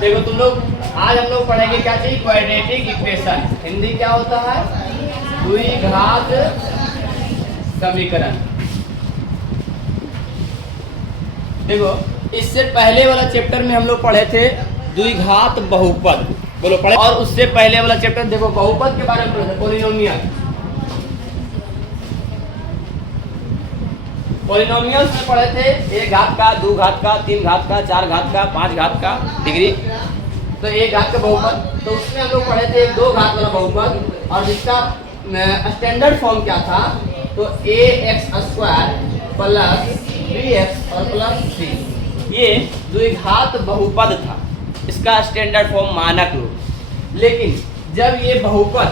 देखो तुम लोग आज हम लोग पढ़ेंगे क्या चाहिए, क्वाड्रेटिक इक्वेशन। हिंदी क्या होता है, द्विघात समीकरण। देखो इससे पहले वाला चैप्टर में हम लोग पढ़े थे द्विघात बहुपद, बोलो पढ़े। और उससे पहले वाला चैप्टर देखो बहुपद के बारे में पढ़े थे, पॉलिनोमियल। पॉलिनोमियल्स में पढ़े थे 1 घात का, 2 घात का, 3 घात का, 4 घात का, 5 घात का डिग्री। तो 1 घात का बहुपद, तो उसमें हम लोग पढ़े थे 2 घात वाला बहुपद, और जिसका स्टैंडर्ड फॉर्म क्या था, तो ax² प्लस bx और प्लस c, ये द्विघात बहुपद था, इसका स्टैंडर्ड फॉर्म मानक रूप। लेकिन जब ये बहुपद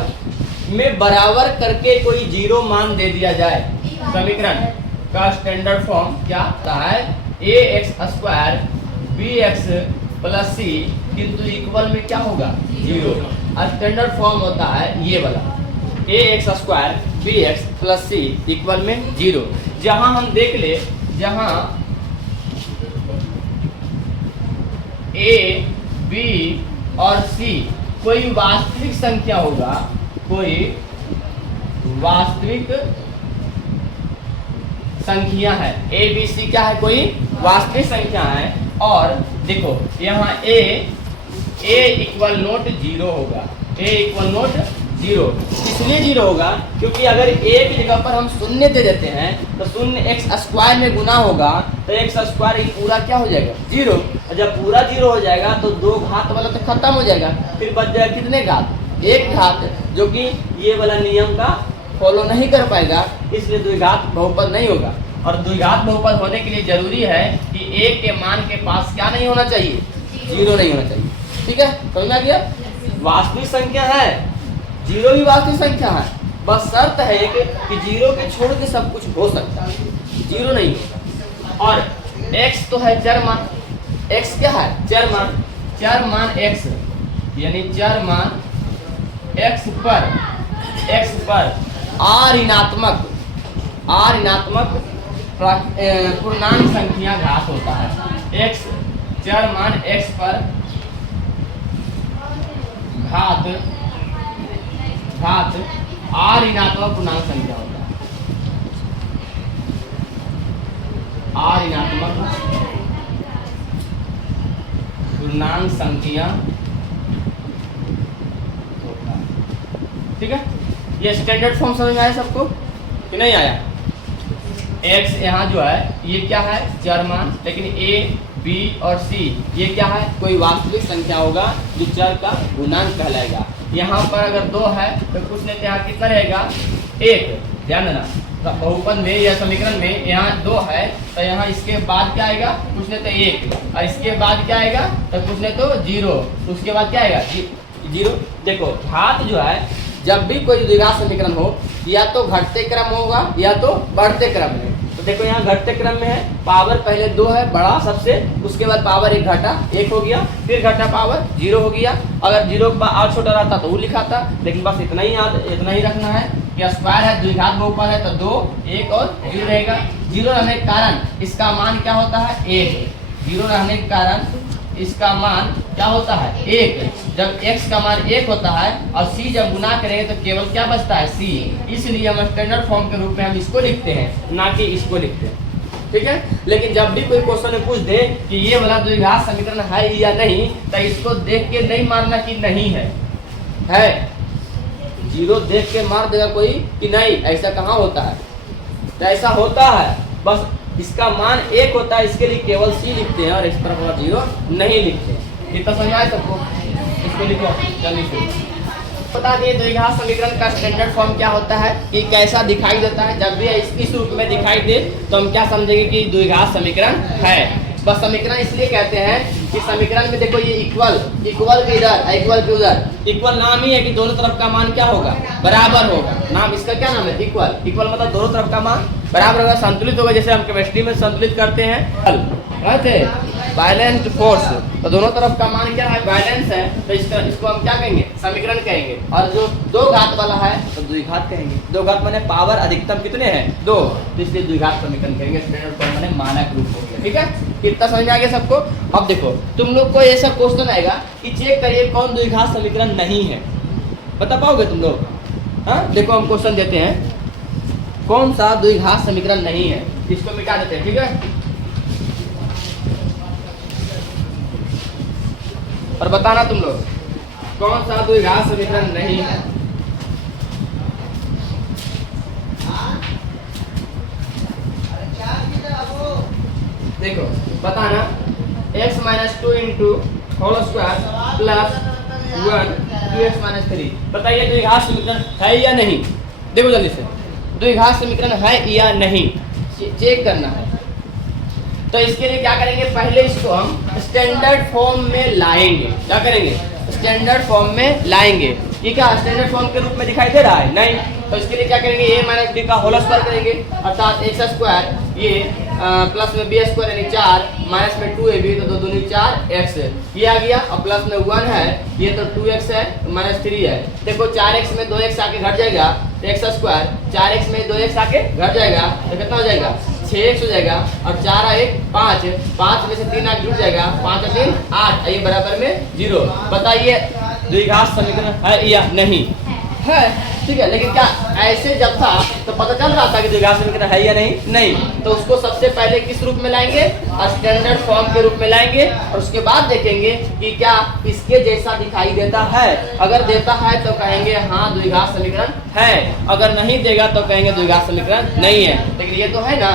में बराबर करके कोई जीरो मान दे दिया जाए, समीकरण का स्टैंडर्ड फॉर्म क्या होता है, ax² bx प्लस c, किंतु इक्वल में क्या होगा, जीरो। स्टैंडर्ड फॉर्म होता है ये वाला, ax² bx plus c equal में जीरो। जहां हम देख ले, जहां a b और c कोई वास्तविक संख्या होगा, कोई वास्तविक संख्या है, a b c क्या है, कोई वास्तविक संख्या है। और देखो यहाँ a इक्वल नोट जीरो होगा, a इक्वल नोट जीरो। इसलिए जीरो होगा क्योंकि अगर a की जगह पर हम शून्य दे देते हैं तो शून्य x² में गुना होगा, तो x² पूरा क्या हो जाएगा, जीरो। और जब पूरा जीरो हो जाएगा तो 2 घात वाला तो खत्म हो जाएगा, फिर बच जाएगा कितने घात, 1 घात, जो कि ये वाला नियम का फॉलो नहीं कर पाएगा, इसलिए द्विघात बहुपद नहीं होगा। और द्विघात बहुपद होने के लिए जरूरी है कि a के मान के पास क्या नहीं होना चाहिए, जीरो नहीं होना चाहिए। ठीक है, समझ में आ गया। वास्तविक संख्या है, जीरो भी वास्तविक संख्या है, बस शर्त है कि जीरो के छोड़ के सब कुछ हो सकता है, जीरो नहीं होगा। और x तो है चर मान, x क्या है, चर मान, चर मान x, यानी चर मान x पर r ऋणात्मक पूर्णांक संख्या घात होता है। x चर मान x पर घात r ऋणात्मक पूर्णांक संख्या होता है, r ऋणात्मक पूर्णांक संख्या होता है। ठीक है, ये स्टैंडर्ड फॉर्म समझ में आया सबको कि नहीं आया। x यहाँ जो है ये क्या है, चर मान, लेकिन a b और c ये क्या है, कोई वास्तविक संख्या होगा जो चर का गुणांक कहलाएगा। यहाँ पर अगर 2 है तो कुछ नहीं, यहाँ कितना रहेगा, 1। ध्यान देना, बहुपद में या समीकरण में यहाँ 2 है तो यहाँ इसके बाद क्या आएगा, कुछ नहीं तो 1, और इसके बाद क्या आएगा, तो कुछ नहीं तो 0, उसके बाद क्या आएगा, 0। देखो घात जो है, जब भी कोई द्विघात समीकरण हो, या तो घटते क्रम होगा या तो बढ़ते क्रम में। तो देखो यहाँ घटते क्रम में है, पावर पहले 2 है बड़ा सबसे, उसके बाद पावर 1 घटा 1 हो गया, फिर घटा पावर 0 हो गया। अगर 0 के बाद और छोटा रहता तो वो लिखा था, लेकिन बस इतना ही याद, इतना ही रखना है कि स्क्वायर है, द्विघात बहुपद है, तो 2 1 और 0 रहेगा। 0 रहने के कारण इसका मान क्या होता है, 1। 0 रहने के कारण इसका मान क्या होता है, 1। जब x का मान 1 होता है और c जब गुना करेंगे तो केवल क्या बचता है, c। इसलिए हम स्टैंडर्ड फॉर्म के रूप में हम इसको लिखते हैं, ना कि इसको लिखते हैं। ठीक है, लेकिन जब भी कोई क्वेश्चन में पूछ दे कि ये वाला द्विघात समीकरण है या नहीं, तो इसको देख के नहीं मारना कि नहीं है, 0 देख के मार देगा कोई कि नहीं, ऐसा कहाँ होता है, तो ऐसा होता है। बस इसका मान 1 होता है, इसके लिए केवल c लिखते हैं और इस तरफ 0 नहीं लिखते हैं। इतना समझ आए सबको, इसको लिखो, चलिए बता दिए द्विघात समीकरण का स्टैंडर्ड फॉर्म क्या होता है, कि कैसा दिखाई देता है। जब भी इस रूप में दिखाई दे तो हम क्या समझेंगे कि द्विघात समीकरण है। बस समीकरण इसलिए कहते हैं कि समीकरण में देखो ये इक्वल के इधर, इक्वल के उधर, इक्वल नाम ही है कि दोनों तरफ का मान क्या होगा, बराबर होगा। नाम इसका क्या नाम है, इक्वल मतलब दोनों तरफ का मान बराबर होगा, संतुलित होगा। जैसे हम केमिस्ट्री में संतुलित करते हैं बैलेंस्ड फोर्स, तो दोनों तरफ का मान क्या है, बैलेंस है, तो इसको हम क्या कहेंगे, समीकरण कहेंगे। और जो 2 घात वाला है तो द्विघात कहेंगे। 2 घात माने पावर अधिकतम कितने हैं, 2, तो इसलिए द्विघात समीकरण कहेंगे। स्टैंडर्ड फॉर्म माने मानक रूप हो गया। ठीक है। कितना समझ में आ गया सबको? अब देखो तुम लोग को ऐसा क्वेश्चन आएगा कि चेक करिए कौन द्विघात समीकरण नहीं है, बता पाओगे तुम लोग? हाँ देखो हम क्वेश्चन देते हैं, कौन सा द्विघात समीकरण नहीं है, इसको मिटा देते हैं, ठीक है? और बताना तुम लोग कौन सा द्विघात समीकरण नहीं है। देखो बताना, x minus 2 into whole square plus 1 2x minus 3, बताइए द्विघात समीकरण है या नहीं? देखो जल्दी से, द्विघात समीकरण है या नहीं चेक करना है। तो इसके लिए क्या करेंगे, पहले इसको हम स्टैंडर्ड फॉर्म में लाएंगे। क्या करेंगे? स्टैंडर्ड फॉर्म में लाएंगे। ये क्या स्टैंडर्ड फॉर्म के रूप में दिखाई दे रहा है? नहीं। तो इसके लिए क्या करेंगे, a माइनस b का होल स्क्वायर करेंगे, अर्थात एक्स स्क्वायर ये प्लस में बी स्क्वायर यानी 4 माइनस में 2ab तो 2 दूनी 4x ये आ गया, और प्लस में 1 है ये तो 2x है माइनस 3 है। देखो 4x में 2x आके घट जाएगा, एक्स स्क्वायर 4x में 2x आके घट जाएगा तो कितना हो जाएगा, 6x हो जाएगा, और 4 और 1 5, 5 में से 3 आगे जुड़ जाएगा, 5 और 3 8, ये बराबर में 0। बताइए द्विघात समीकरण है या नहीं? है, ठीक है। लेकिन क्या ऐसे जब था तो पता चल रहा था कि द्विघात समीकरण है या नहीं? नहीं। तो उसको सबसे पहले किस रूप में लाएंगे, स्टैंडर्ड फॉर्म के रूप में लाएंगे, और उसके बाद देखेंगे कि क्या इसके जैसा दिखाई देता है। अगर देता है तो कहेंगे हाँ द्विघात समीकरण है, अगर नहीं देगा तो कहेंगे द्विघात समीकरण नहीं है। लेकिन ये तो है ना।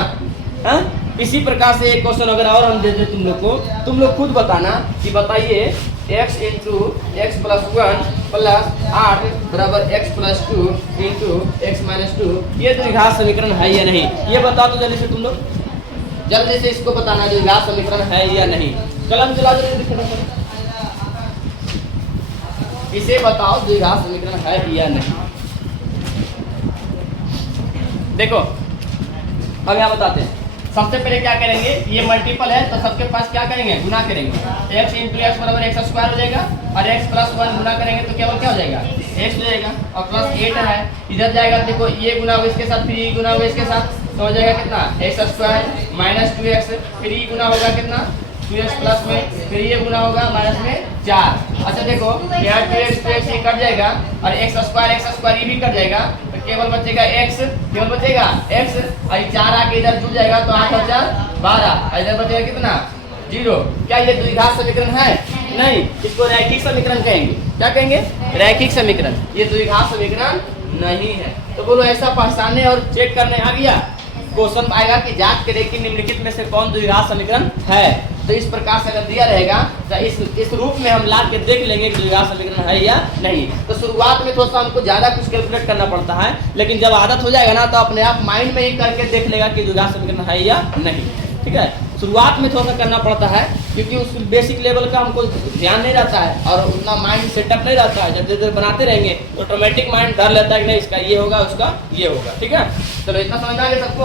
हाँ, इसी प्रकार से एक क्वेश्चन अगर और हम दे दें तुम लोग को, तुम लोग खुद बताना कि बताइए x into x plus 1 plus 8 बराबर x plus 2 into x minus 2, ये द्विघात समीकरण है या नहीं? ये बता दो जल्दी से तुम लोग, जल्दी से इसको बताना द्विघात समीकरण है या नहीं। कलम चला दो, इसे बताओ द्विघात समीकरण है या नहीं। देखो अब यहाँ बताते हैं। सबसे पहले क्या करेंगे, ये मल्टीपल है तो सबके पास क्या करेंगे, गुना करेंगे। x इंटू एक्स बराबर एक्स स्क्वायर हो जाएगा, और x प्लस 1 गुना करेंगे तो केवल क्या हो जाएगा, x हो जाएगा, और प्लस 8 है इधर जाएगा। देखो ये गुना होगा इसके साथ, फिर ये गुना होगा इसके साथ, तो हो जाएगा कितना, एक्स स्क्वायर माइनस 2x, फिर ये गुना होगा कितना 2x प्लस में, फिर ये गुना होगा माइनस में 4। अच्छा देखो यहाँ 2x ये कट जाएगा, और एक्स स्क्वायर ये भी कट जाएगा, केवल बचेगा x, केवल बचेगा x, और 4 आके इधर जुड़ जाएगा तो 8 और 4 12, इधर बचेगा कितना 0। क्या ये द्विघात समीकरण है? नहीं। इसको रैखिक समीकरण कहेंगे। क्या कहेंगे? रैखिक समीकरण। ये द्विघात समीकरण नहीं है। तो बोलो ऐसा पहचानने और चेक करने आ गया। क्वेश्चन आएगा कि जांच करें कि निम्नलिखित में से कौन द्विघात समीकरण है। तो इस प्रकार से अगर दिया रहेगा तो इस रूप में हम ला के देख लेंगे कि द्विघात समीकरण है या नहीं। तो शुरुआत में थोड़ा सा हमको ज्यादा कुछ कैलकुलेट करना पड़ता है, लेकिन जब आदत हो जाएगा ना तो अपने आप माइंड में ही करके देख लेगा कि द्विघात समीकरण है या नहीं। ठीक है, शुरुआत में थोड़ा सा करना पड़ता है क्योंकि उस बेसिक लेवल का हमको ध्यान नहीं रहता है और उतना माइंड सेटअप नहीं रहता है। जब धीरे धीरे बनाते रहेंगे तो ऑटोमेटिक माइंड धर लेता है कि नहीं इसका ये होगा उसका ये होगा। ठीक है, चलो इतना समझ आ गया सबको?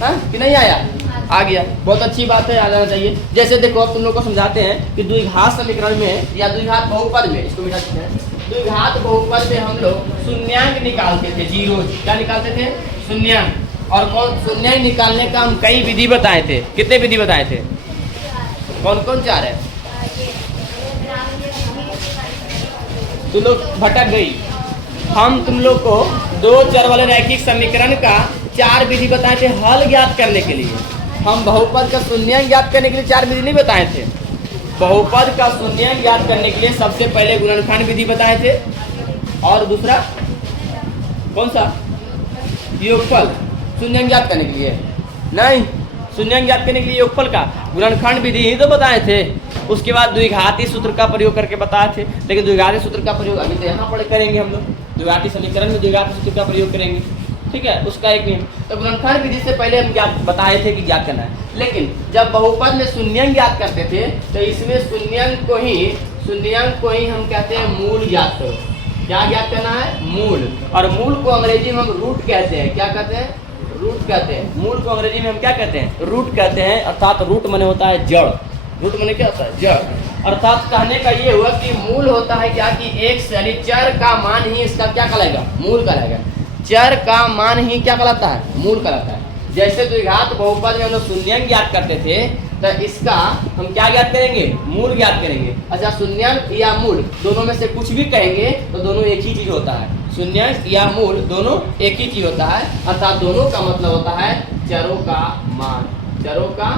हाँ कि नहीं आया? आ गया, बहुत अच्छी बात है, आ जाना चाहिए। जैसे देखो अब तुम लोग को समझाते हैं कि द्विघात समीकरण में या द्विघात बहुपद में, इसको मिटा सकते हैं, द्विघात बहुपद में हम लोग शून्यांक निकालते थे, जीरो। क्या निकालते थे? शून्यांक। और कौन शून्यांक निकालने का हम कई विधि बताए थे। कितने विधि बताए थे? कौन कौन चार है? तुम लोग भटक गई। हम तुम लोग को दो चर वाले रैखिक समीकरण का 4 विधि बताए थे हल ज्ञात करने के लिए। हम बहुपद का शून्यांक ज्ञात करने के लिए 4 विधि नहीं बताए थे। बहुपद का शून्यांक ज्ञात करने के लिए सबसे पहले गुणनखंड विधि बताए थे, और दूसरा कौन सा? योगफल। शून्यांक ज्ञात करने के लिए नहीं, शून्यांक ज्ञात करने के लिए योगफल का गुणनखंड विधि ही तो बताए थे। उसके बाद द्विघाती सूत्र का प्रयोग करके बताए थे, लेकिन द्विघाती सूत्र का प्रयोग अभी तो यहाँ पर करेंगे हम लोग। द्विघाती समीकरण में द्विघाती सूत्र का प्रयोग करेंगे। ठीक है, उसका एक नियम। तो गुणनखंड विधि से पहले हम ज्ञात बताए थे कि ज्ञात करना है, लेकिन जब बहुपद में शून्यांक ज्ञात करते थे तो इसमें शून्यांक को ही हम कहते हैं मूल ज्ञात करो। क्या ज्ञात करना है? मूल। और मूल को अंग्रेजी में हम रूट कहते हैं। क्या कहते हैं? रूट कहते हैं। मूल को अंग्रेजी में हम क्या कहते हैं? रूट कहते हैं। अर्थात रूट माने होता है जड़। रूट माने क्या होता है? जड़। अर्थात कहने का ये हुआ कि मूल होता है क्या कि एक यानी चर का मान ही इसका क्या कहलाएगा? मूल कहलाएगा। चर का मान ही क्या कहलाता है? मूल कहलाता है। जैसे द्विघात बहुपद में हम लोग शून्यांक ज्ञात करते थे, तो इसका हम क्या ज्ञात करेंगे, मूल ज्ञात करेंगे। अच्छा, शून्यंक या मूल दोनों में से कुछ भी कहेंगे तो दोनों एक ही चीज होता है। शून्यंक या मूल दोनों एक ही चीज होता है, अर्थात दोनों का मतलब होता है चरों का मान, चरों का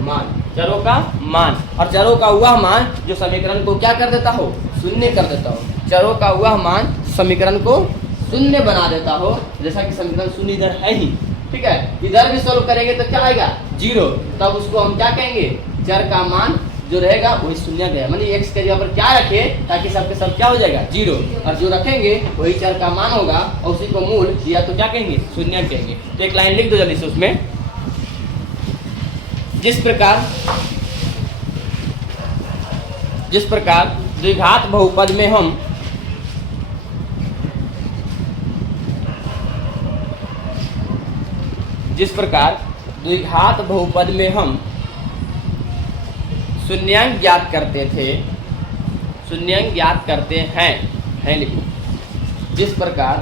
मान, चरों का मान। और चरों का वह मान जो समीकरण को क्या कर देता हो, शून्य कर देता हो। चरों का वह मान समीकरण को शून्य बना देता हो, जैसा कि समीकरण शून्य इधर है ही, ठीक है। इधर भी सोल्व करेंगे तो क्या आएगा, 0। तब उसको हम क्या कहेंगे, चर का मान जो रहेगा वही शून्य गया, मानी x के जगह पर क्या रखे ताकि सबके सब क्या हो जाएगा, 0। और जो रखेंगे वही चर का मान होगा और उसी को मूल या तो क्या कहेंगे, शून्य कहेंगे। तो एक लाइन लिख दो जल्दी से उसमें, जिस प्रकार द्विघात बहुपद में हम शून्यांक ज्ञात करते थे, शून्यांक ज्ञात करते हैं लिखो। जिस प्रकार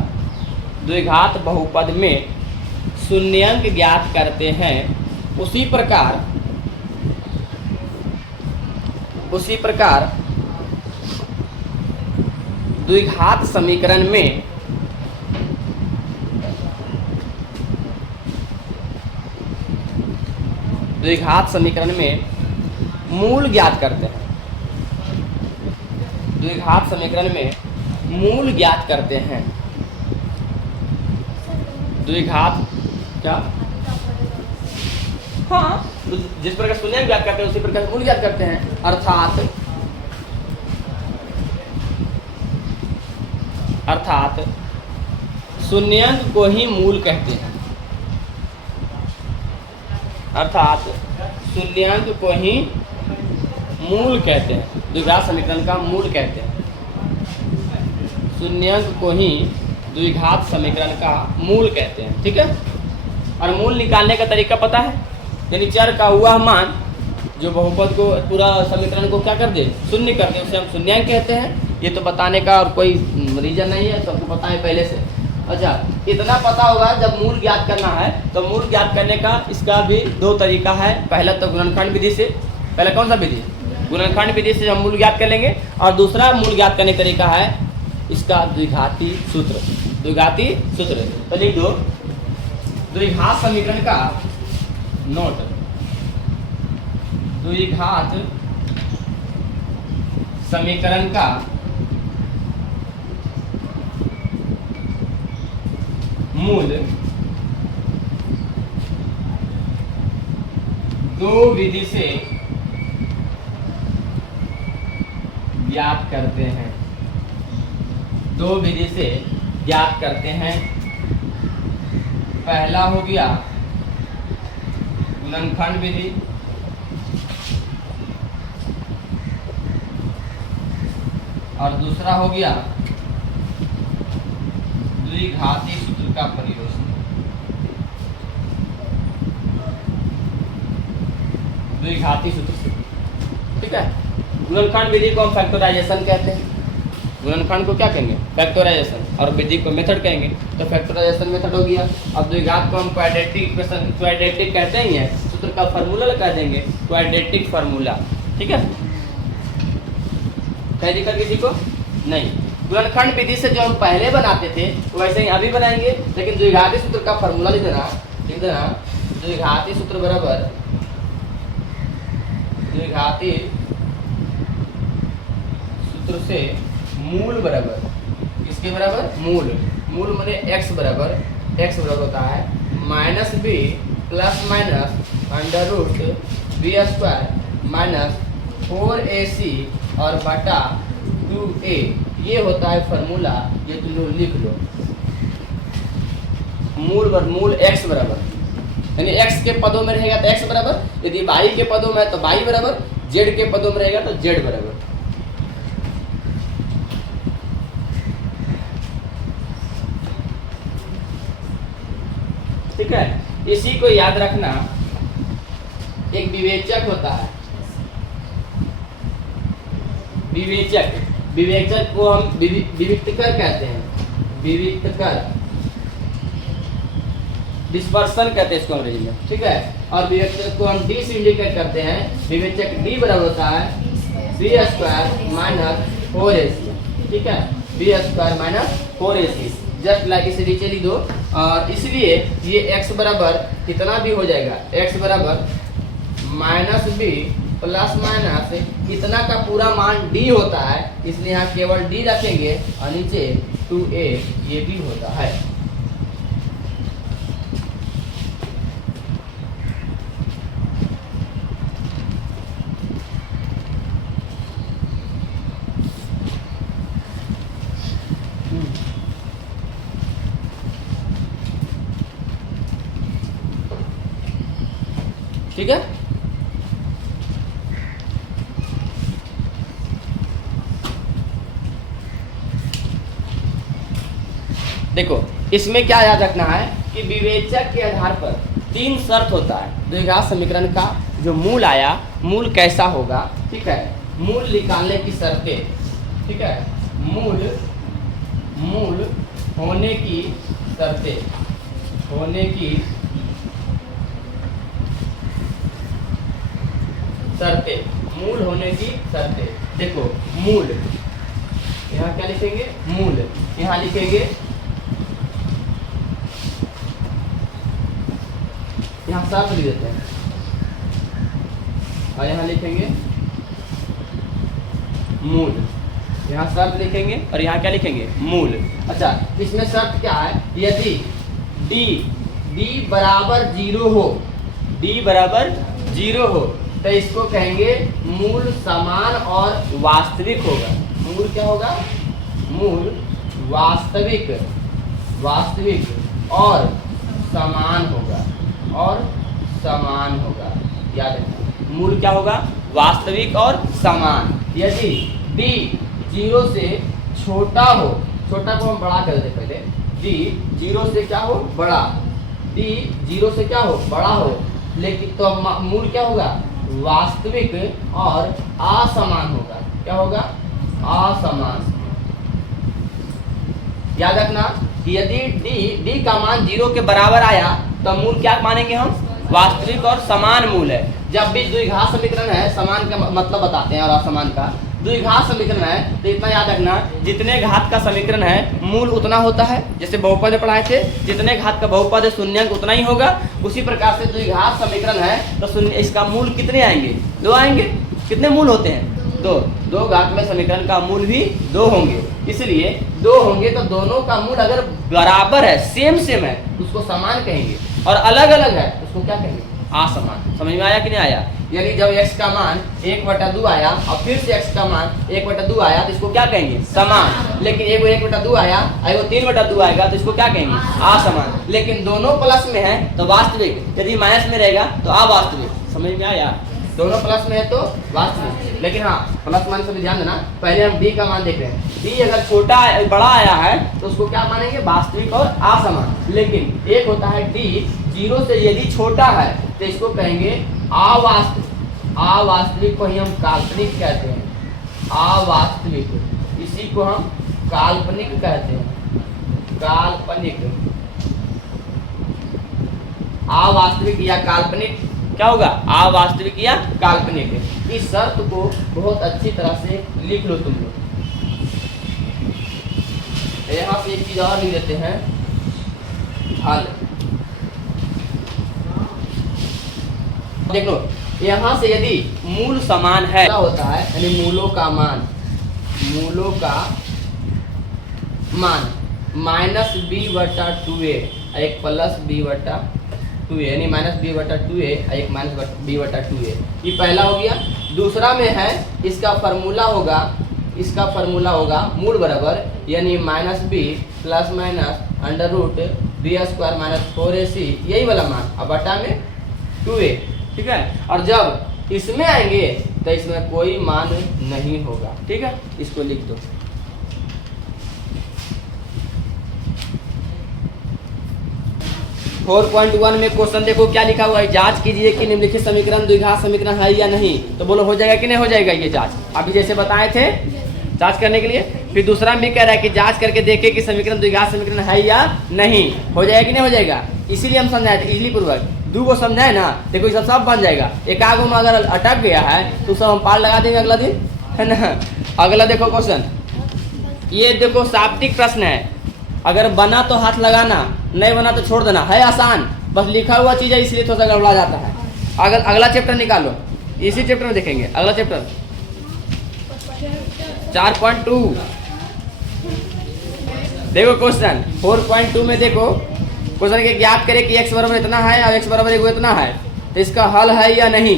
द्विघात बहुपद में शून्यांक ज्ञात करते हैं, उसी प्रकार द्विघात समीकरण में मूल ज्ञात करते हैं, द्विघात समीकरण में मूल ज्ञात करते हैं। द्विघात क्या, हाँ, जिस प्रकार शून्यांक ज्ञात करते हैं उसी प्रकार मूल ज्ञात करते हैं। अर्थात शून्यांक को ही मूल कहते हैं, अर्थात शून्यांक को ही मूल कहते हैं, द्विघात समीकरण का मूल कहते हैं। शून्यांक को ही द्विघात समीकरण का मूल कहते हैं, ठीक है। और मूल निकालने का तरीका पता है, यानी चर का वह मान जो बहुपद को पूरा समीकरण को क्या कर दे, शून्य कर दे, उसे हम शून्यांक कहते हैं। ये तो बताने का और कोई रीजन नहीं है, सबको पता है पहले से। अच्छा, इतना पता होगा जब मूल ज्ञात करना है तो मूल ज्ञात करने का इसका भी दो तरीका है। पहला तो गुणनखंड विधि से, पहला कौन सा विधि, गुणनखंड विधि से हम मूल ज्ञात कर लेंगे। और दूसरा मूल ज्ञात करने का तरीका है इसका द्विघाती सूत्र, द्विघाती सूत्र। तो लिख दो, द्विघात समीकरण का नोट, द्विघात समीकरण का मूल दो विधि से ज्ञात करते हैं, दो विधि से ज्ञात करते हैं। पहला हो गया गुणनखंड विधि, और दूसरा हो गया द्विघाती सूत्र का प्रयोग। द्विघाती सूत्र से, ठीक है। गुणनखंड विधि को हम फैक्टराइजेशन कहते हैं, गुणनखंड को क्या कहेंगे, फैक्टराइजेशन, और विधि को मेथड कहेंगे। तो फैक्टराइजेशन मेथड हो गया। अब द्विघात को हम क्वाड्रेटिक इक्वेशन, क्वाड्रेटिक कहते ही हैं, सूत्र का फार्मूला कह देंगे, क्वाड्रेटिक फार्मूला, ठीक है। कह दिक्कत किसी को नहीं। गुणनखंड विधि से जो हम पहले बनाते थे वैसे ही अभी बनाएंगे, लेकिन द्विघाती सूत्र का फार्मूला लिख देना, द्विघाती सूत्र बराबर, द्विघाती सूत्र से मूल बराबर, किसके बराबर, मूल, मूल माने x बराबर होता है -b plus minus under root B square minus 4ac और बटा 2a। ये होता है फार्मूला, ये तुम लोग लिख लो। मूल x बराबर, यानी x के पदों में रहेगा तो x बराबर, यदि y के पदों में है तो y बराबर, z के पदों में रहेगा तो z बराबर। ठीक है, इसी को याद रखना। एक विवेचक होता है, विवेचक को हम विविक्तकर कहते हैं, विविक्तकर। डिस्पर्सन कहते हैं इसको अंग्रेजी में, ठीक है। और विवेचक को हम डी से इंडिकेट करते हैं। विवेचक डी बराबर होता है बी स्क्वायर माइनस 4ac, ठीक है, B square minus 4ac, just like इसे नीचे लिख दो। और इसलिए ये x बराबर कितना भी हो जाएगा, x बराबर माइनस बी प्लस माइनस इतना का पूरा मान d होता है, इसलिए यहाँ केवल d रखेंगे और नीचे 2a ये भी होता है। ठीक है, देखो इसमें क्या याद रखना है कि विवेचक के आधार पर 3 शर्त होता है। द्विघात समीकरण का जो मूल आया, मूल कैसा होगा, ठीक है, मूल निकालने की शर्तें, ठीक है, मूल होने की शर्तें, होने की शर्तें, मूल होने की शर्तें। देखो मूल, यहाँ क्या लिखेंगे, मूल, यहाँ लिखेंगे, यहाँ शर्त लिख देते हैं और यहाँ लिखेंगे मूल, यहाँ शर्त लिखेंगे और यहाँ क्या लिखेंगे, मूल। अच्छा, इसमें शर्त क्या है, यदि d बराबर 0 हो, d बराबर 0 हो तो इसको कहेंगे मूल समान और वास्तविक होगा। मूल क्या होगा, मूल वास्तविक, वास्तविक और समान होगा, और समान होगा, याद रखना। मूल क्या होगा, वास्तविक और समान। यदि d 0 से छोटा हो, छोटा को हम बड़ा कर देते पहले, d 0 से क्या हो, बड़ा, d 0 से क्या हो, बड़ा हो, लेकिन तो मूल क्या होगा, वास्तविक और असमान होगा। क्या होगा, असमान। याद रखना कि यदि d का मान 0 के बराबर आया तो मूल क्या मानेंगे हम, वास्तविक और समान मूल है। जब भी द्विघात समीकरण है, समान का मतलब बताते हैं और असमान का, द्विघात समीकरण है तो इतना याद रखना, जितने घात का समीकरण है मूल उतना होता है। जैसे बहुपद में पढ़ाए थे, जितने घात का बहुपद है शून्यंक उतना ही होगा। उसी प्रकार से द्विघात समीकरण है तो इसका मूल कितने आएंगे, 2 आएंगे। कितने मूल होते हैं, 2 घात में समीकरण का मूल भी 2 होंगे। इसलिए 2 होंगे तो दोनों का मूल अगर बराबर है, सेम है, उसको समान कहेंगे, और अलग अलग है उसको क्या कहेंगे, असमान। समझ में आया कि नहीं आया। यानी जब x का मान 1/2 आया और फिर से x का मान 1/2 आया तो इसको क्या कहेंगे, समान। लेकिन एगो 1/2 आया, एगो 3/2 आएगा तो इसको क्या कहेंगे, असमान। लेकिन दोनों प्लस में है तो वास्तविक, यदि माइनस में रहेगा तो अवास्तविक। समझ में आया, दोनों प्लस में है तो वास्तविक। लेकिन हाँ, प्लस माइनस पर ध्यान देना, पहले हम d का मान देख रहे हैं। d अगर छोटा बड़ा आया है तो उसको क्या मानेंगे, वास्तविक और असमान। लेकिन एक होता है d 0 से यदि छोटा है तो इसको कहेंगे अवास्तविक। अवास्तविक को ही हम काल्पनिक कहते हैं, अवास्तविक, इसी को हम काल्पनिक कहते हैं, काल्पनिक। अवास्तविक या काल्पनिक क्या होगा, अवास्तविक या काल्पनिक। इस शर्त को बहुत अच्छी तरह से लिख लो तुम लोग। यहाँ से एक चीज और लिख देते हैं, हल। देखो यहाँ से यदि मूल समान है क्या होता है, यानी मूलों का मान, मूलों का मान -b/2a एक प्लस b/2a, यानी -b/2a एक -b/2a। ये पहला हो गया। दूसरा में है, इसका फार्मूला होगा, इसका फार्मूला होगा मूल बराबर यानी -b plus minus √b² - 4ac, यही वाला मान, अब बटा में 2a, ठीक है। और जब इसमें आएंगे तो इसमें कोई मान नहीं होगा, ठीक है। इसको लिख दो। फोर 4.1 में क्वेश्चन देखो क्या लिखा हुआ है, जांच कीजिए कि निम्नलिखित समीकरण द्विघात समीकरण है या नहीं। तो बोलो हो जाएगा कि नहीं हो जाएगा ये जांच, अभी जैसे बताए थे जांच करने के लिए। फिर दूसरा भी कह रहा है कि जांच करके देखे कि समीकरण द्विघात समीकरण है या नहीं, हो जाएगा कि नहीं हो जाएगा। इसीलिए हम समझाए थे इजली पूर्वक। दो को समझाए ना, देखो ये सब बन जाएगा। एक आगो में अगर अटक गया है तो सब हम पार लगा देंगे अगला दिन, है ना। अगला देखो क्वेश्चन, ये देखो शाब्दिक प्रश्न है, अगर बना तो हाथ लगाना, नहीं बना तो छोड़ देना, है आसान, बस लिखा हुआ चीज़ है इसलिए थोड़ा सा गड़बड़ा जाता है। अगला चैप्टर निकालो, इसी चैप्टर में देखेंगे। अगला चैप्टर 4.2 देखो क्वेश्चन 4.2 में देखो क्वेश्चन के ज्ञात करें कि x बराबर इतना है और x बराबर इतना है, तो इसका हल है या नहीं।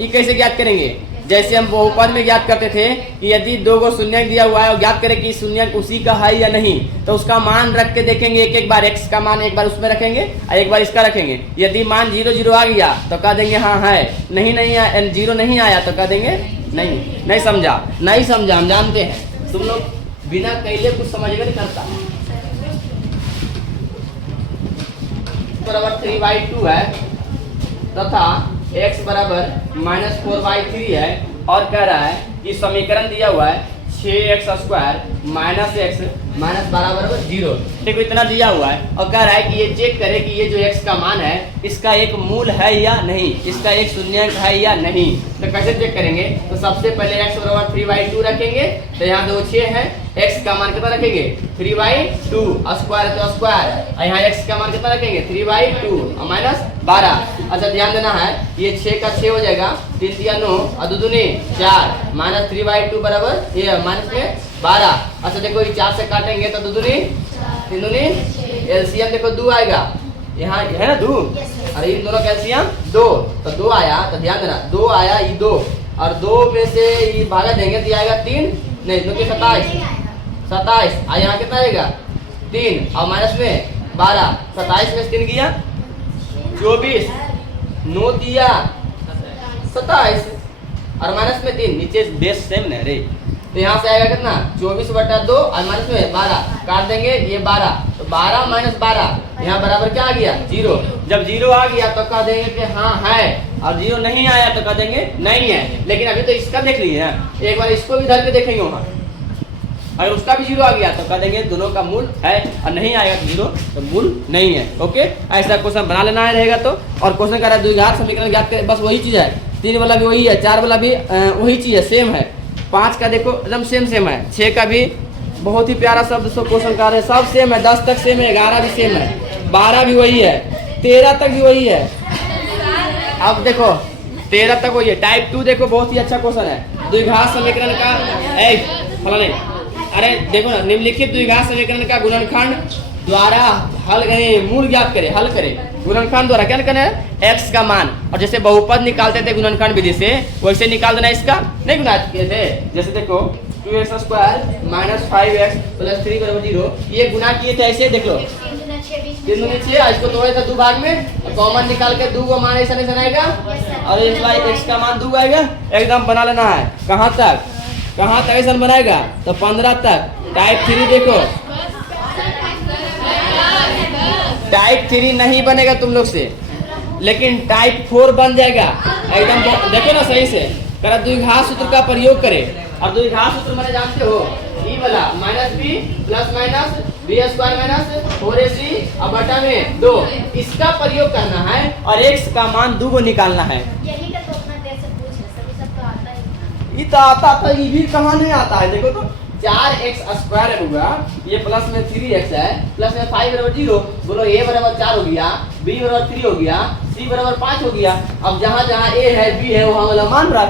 ये कैसे ज्ञात करेंगे, जैसे हम बहुपद में ज्ञात करते थे कि यदि दो गो शून्य दिया हुआ है और ज्ञात करें कि शून्य उसी का है या नहीं, तो उसका मान रख के देखेंगे। एक एक बार x का मान एक बार उसमें रखेंगे और एक बार इसका रखेंगे। यदि मान 0 0 आ गया तो कह देंगे हाँ है, नहीं 0 नहीं आया तो कह देंगे नहीं समझा, हम जानते हैं तुम लोग बिना कैले कुछ समझकर करता है। बराबर 3/2 है तथा x बराबर -4/3 है, और कह रहा है कि समीकरण दिया हुआ है 6x² -x -12 बराबर 0। देखो इतना दिया हुआ है और कह रहा है कि ये चेक करे कि ये जो x का मान है इसका एक मूल है या नहीं, इसका एक शून्यंक है या नहीं। तो कैसे चेक करेंगे, तो सबसे पहले x बराबर 3/2 रखेंगे, तो यहाँ 2 6 है, x का मान कितना रखेंगे 3/2, स्क्वायर तो स्क्वायर, और यहाँ x का मान कितना रखेंगे 3/2 और -12। अच्छा ध्यान देना है, ये 6 का 6 हो जाएगा, 3 दिया 9 और 2 दूनी 4, -3/2 बराबर ये माइनस में 12। अच्छा देखो ये 4 से काटेंगे तो 2 दूनी 3 दूनी, एलसीएम देखो 2 आएगा, यहाँ है ना 2, अरे इन दोनों का एलसीएम 2, तो 2 आया, तो ध्यान देना 2 आया, ये 2 और 2 में से ये भागा देंगे तो आएगा 3, नहीं 2 के 27 और यहाँ कितना आएगा 3 और माइनस में 12, 27 में 3 गया 24, 9 दिया 27 और माइनस में 3, नीचे बेस सेम नहीं रे, तो यहाँ से आएगा कितना 24/2 और माइनस में 12, काट देंगे ये 12, तो 12 - 12 यहाँ बराबर क्या आ गया 0। जब 0 आ गया तो कह देंगे कि हाँ है, और 0 नहीं आया तो कह देंगे नहीं है। लेकिन अभी तो इसका देख लीजिए ना, एक बार इसको भी धर के देखेंगे वहाँ, अगर उसका भी 0 आ गया तो कह देंगे दोनों का मूल है, और नहीं आएगा 0 तो मूल नहीं है। ओके, ऐसा क्वेश्चन बना लेना है रहेगा तो। और क्वेश्चन कर रहा है द्विघात समीकरण ज्ञात करें, बस वही चीज़ है, 3 वाला भी वही है, 4 वाला भी वही चीज़ है, सेम है। 5 का देखो एकदम सेम है, 6 का भी बहुत ही प्यारा शब्द सब क्वेश्चन कर रहे हैं, सब सेम है, 10 तक सेम है, 11 भी सेम है, 12 भी वही है, 13 तक भी वही है। अब देखो 13 तक वही है। टाइप 2 देखो बहुत ही अच्छा क्वेश्चन है, द्विघात समीकरण का अरे देखो ना, निम्नलिखित द्विघात समीकरण का गुणनखंड द्वारा हल करें, मूल ज्ञात करें, हल करें। गुणनखंड द्वारा क्या करें, x का मान, और जैसे बहुपद निकालते थे गुणनखंड विधि से वैसे निकाल देना, इसका नहीं गुणा किए थे। जैसे देखो 2x² -5x + 3 = 0, ये गुणा किए थे ऐसे, देख लो 3 दूनी 6, इसको तोड़े थे 2 भाग में, कॉमन निकाल के 2 को मान ऐसा नहीं आएगा, और x का मान 2 आएगा, एकदम बना लेना है। कहाँ तक ऐसा बनाएगा, तो 15 तक। टाइप 3 देखो, टाइप 3 नहीं बनेगा तुम लोग से, लेकिन टाइप 4 बन जाएगा एकदम। देखो ना सही से, करा द्विघात सूत्र का प्रयोग करें, और द्विघात सूत्र मैंने जानते हो ई वाला -b ± b² - 4ac और बटा में 2, इसका प्रयोग करना है और x का मान 2 को निकालना है। ये तो आता था, ये भी कहाँ नहीं आता है, देखो तो 4x² होगा, ये प्लस में 3x है, प्लस में 5 = 0, बोलो a बराबर 4 हो गया, b बराबर 3 हो गया, c बराबर 5 हो गया। अब जहाँ जहाँ a है b है वहाँ वाला मान रख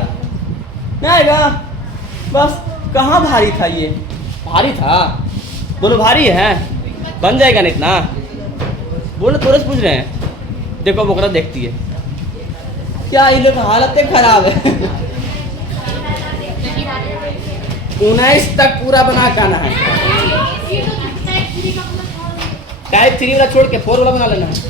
नहीं आएगा, बस। कहाँ भारी था, ये भारी था, बोलो भारी है, बन जाएगा नहीं इतना, बोलो तुरंत पूछ रहे हैं। देखो बोकरा देखती है क्या, ये लोग हालत खराब है। 19 तक पूरा बना के आना है, टाइप 3 वाला छोड़ के 4 वाला बना लेना है।